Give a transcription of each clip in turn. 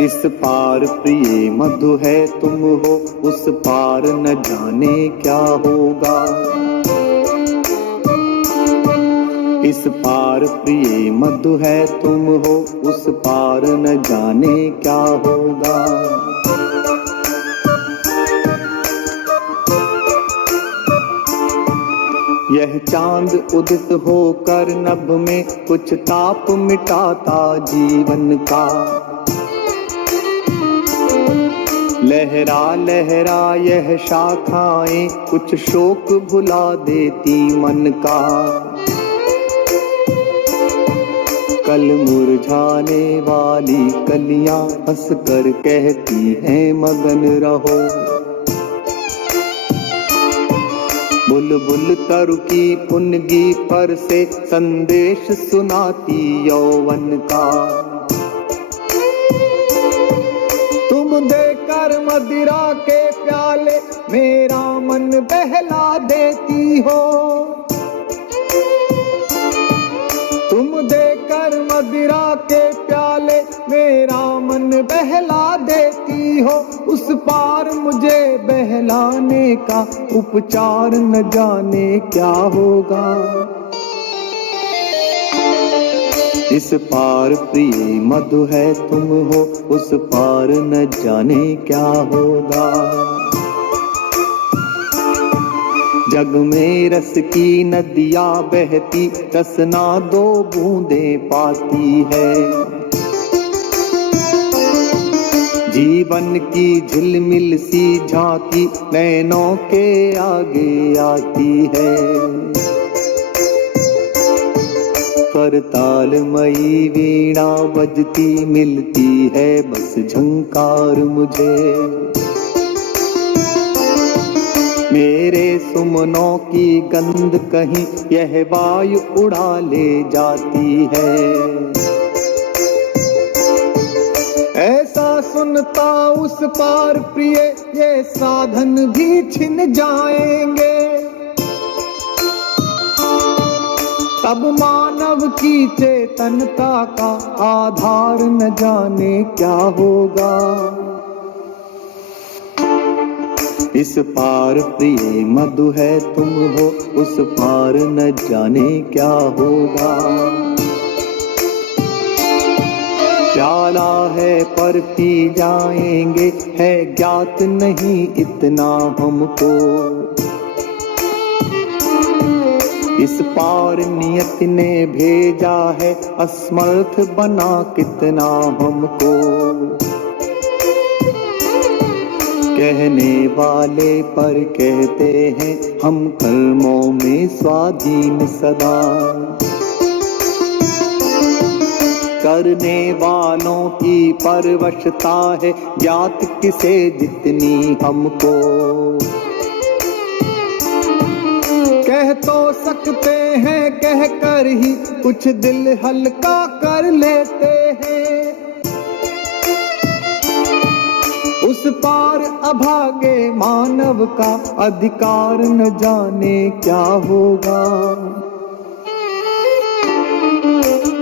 इस पार प्रिय मधु है तुम हो, उस पार न जाने क्या होगा। इस पार प्रिय मधु है तुम हो, उस पार न जाने क्या होगा। यह चांद उदित होकर नभ में कुछ ताप मिटाता जीवन का। लहरा लहरा यह शाखाएं कुछ शोक भुला देती मन का। कल मुरझाने वाली कलियां हंसकर कहती हैं मगन रहो। बुलबुल तरु की पुनगी पर से संदेश सुनाती यौवन का। तुम देकर मदिरा के प्याले मेरा मन बहला देती हो। तुम देकर मदिरा के प्याले मेरा मन बहला देती हो। उस पार मुझे बहलाने का उपचार न जाने क्या होगा। इस पार प्रिय मधु है तुम हो, उस पार न जाने क्या होगा। जग में रस की नदियाँ बहती, रसना दो बूंदे पाती है। जीवन की झिलमिल सी झांकी नैनों के आगे आती है। करतालमयी वीणा बजती मिलती है बस झंकार मुझे। मेरे सुमनों की गंध कहीं यह वायु उड़ा ले जाती है। ऐसा सुनता उस पार प्रिय ये साधन भी छिन जाएंगे। तब मानव की चेतनता का आधार न जाने क्या होगा। इस पार प्रिय मधु है तुम हो, उस पार न जाने क्या होगा। प्याला है पर पी जाएंगे, है ज्ञात नहीं इतना हमको। इस पार नियत ने भेजा है, असमर्थ बना कितना हमको। कहने वाले पर कहते हैं हम कर्मों में स्वाधीन सदा। करने वालों की परवशता है, ज्ञात किसे जितनी हमको। कह तो सकते हैं कह कर ही कुछ दिल हल्का कर लेते हैं। उस पार अभागे मानव का अधिकार न जाने क्या होगा।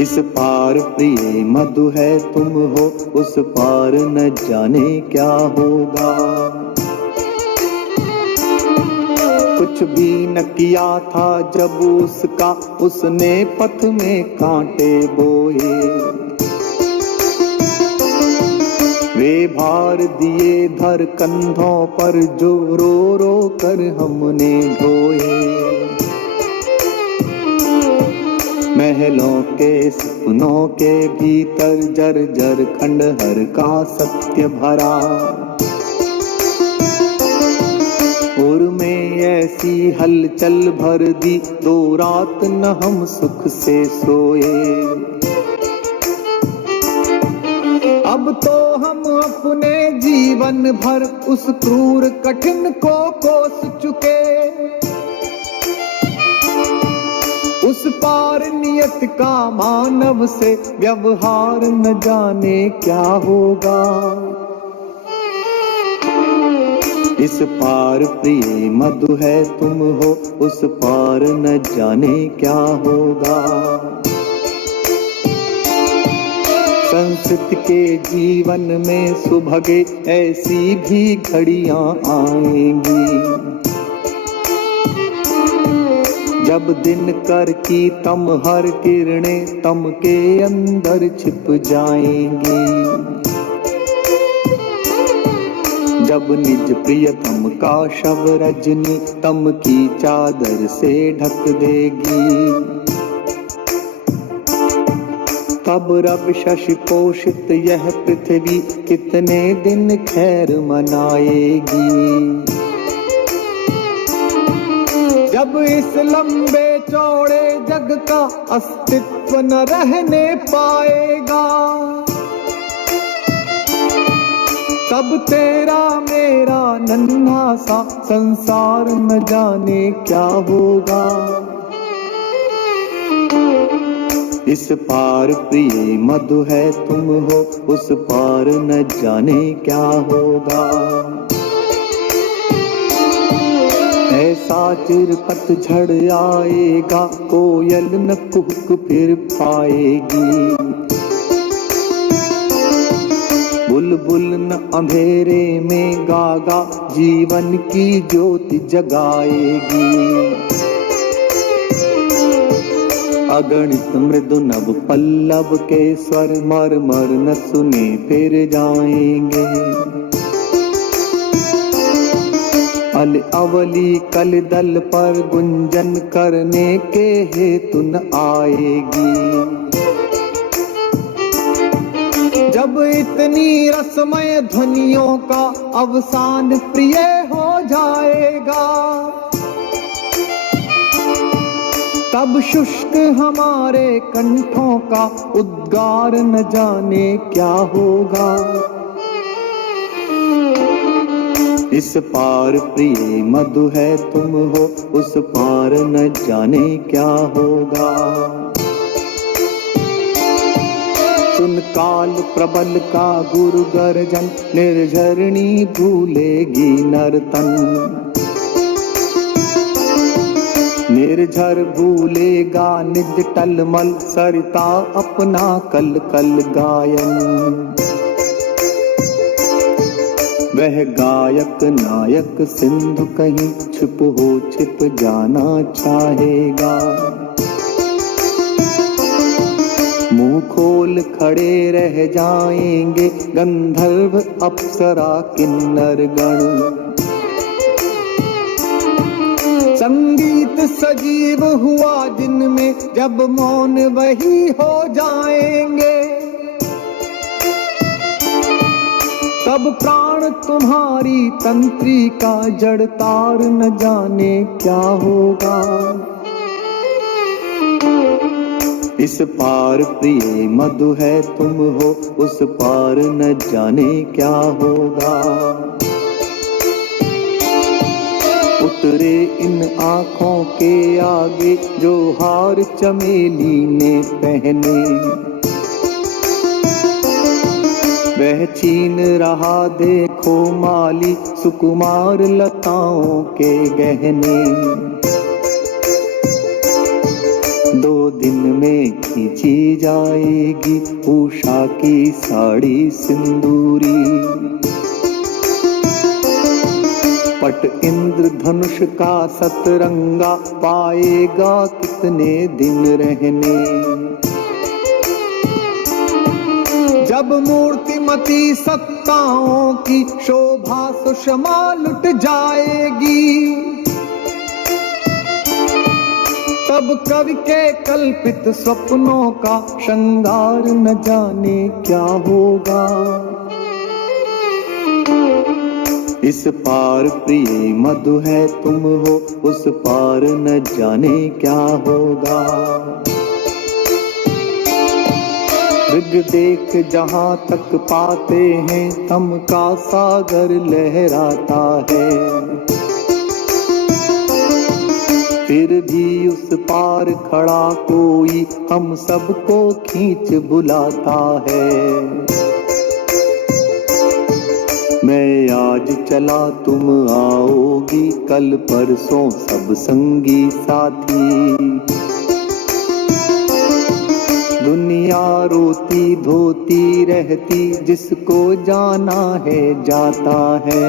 इस पार प्रिय मधु है तुम हो, उस पार न जाने क्या होगा। कुछ भी न किया था जब उसका, उसने पथ में कांटे बोए। वे भार दिए धर कंधों पर जो रो रो कर हमने ढोए। महलों के सपनों के भीतर जर जर खंडहर का सत्य भरा। उर में ऐसी हलचल भर दी, दो रात न हम सुख से सोए। अब तो हम अपने जीवन भर उस क्रूर कठिन को कोस चुके। उस पार नियत का मानव से व्यवहार न जाने क्या होगा। इस पार प्रिय मधु है तुम हो, उस पार न जाने क्या होगा। संस्कृत के जीवन में सुभगे ऐसी भी घड़ियां आएंगी, जब दिन कर की तम हर किरणें तम के अंदर छिप जाएंगी, जब निज प्रियतम का शव रजनी तम की चादर से ढक देगी, तब रब शशि पोषित यह पृथ्वी कितने दिन खैर मनाएगी। जब इस लंबे चौड़े जग का अस्तित्व न रहने पाएगा, तब तेरा मेरा नन्हा सा संसार न जाने क्या होगा। इस पार प्रिय मधु है तुम हो, उस पार न जाने क्या होगा। ऐसा चिर पतझड़ आएगा, कोयल न कुहक फिर पाएगी, बुलबुल न अंधेरे में गागा जीवन की ज्योति जगाएगी। अगणित मृदु नभ पल्लव के स्वर मर मर न सुने फिर जाएंगे, अल अवली कल दल पर गुंजन करने के हेतु न आएगी। जब इतनी रसमय ध्वनियों का अवसान प्रिय हो जाएगा, तब शुष्क हमारे कंठों का उद्गार न जाने क्या होगा। इस पार प्रिय मधु है तुम हो, उस पार न जाने क्या होगा। सुन काल प्रबल का गुरु गर्जन, निर्झरणी भूलेगी नर्तन, निर्झर भूलेगा निज टलमल सरिता अपना कल कल गायन। वह गायक नायक सिंधु कहीं छिप हो छिप जाना चाहेगा, मुंह खोल खड़े रह जाएंगे गंधर्व अप्सरा किन्नर गण। संगीत सजीव हुआ जिनमें, जब मौन वही हो जाएंगे, तब प्राण तुम्हारी तंत्रिका जड़तार न जाने क्या होगा। इस पार प्रिय मधु है तुम हो, उस पार न जाने क्या होगा। उतरे इन आँखों के आगे जो हार चमेली ने पहने, वह छीन रहा देखो माली सुकुमार लताओं के गहने। 2 दिन में खींची जाएगी उषा की साड़ी सिंदूरी, पट इंद्र धनुष का सतरंगा पाएगा कितने दिन रहने। जब मूर्तिमती सत्ताओं की शोभा सुषमा लुट जाएगी, तब कवि के कल्पित स्वप्नों का श्रृंगार न जाने क्या होगा। इस पार प्रिय मधु है तुम हो, उस पार न जाने क्या होगा। मृग देख जहाँ तक पाते हैं, तम का सागर लहराता है, फिर भी उस पार खड़ा कोई हम सबको खींच बुलाता है। मैं आज चला तुम आओगी, कल परसों सब संगी साथी, दुनिया क्या रोती धोती रहती, जिसको जाना है जाता है।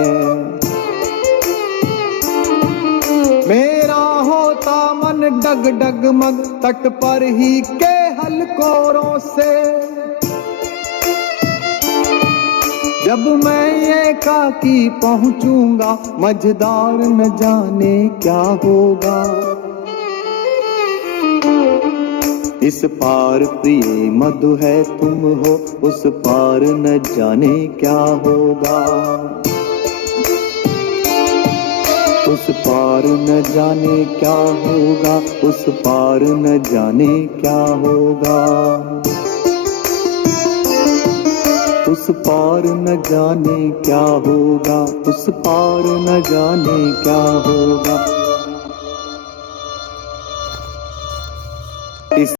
मेरा होता मन डग डगमग तट पर ही के हलकोरों से, जब मैं एकाकी पहुंचूंगा मझदार न जाने क्या होगा। इस पार प्रिय मधु है तुम हो, उस पार न जाने क्या होगा। उस पार न जाने क्या होगा, उस पार न जाने क्या होगा। उस पार न जाने क्या होगा, उस पार न जाने क्या होगा।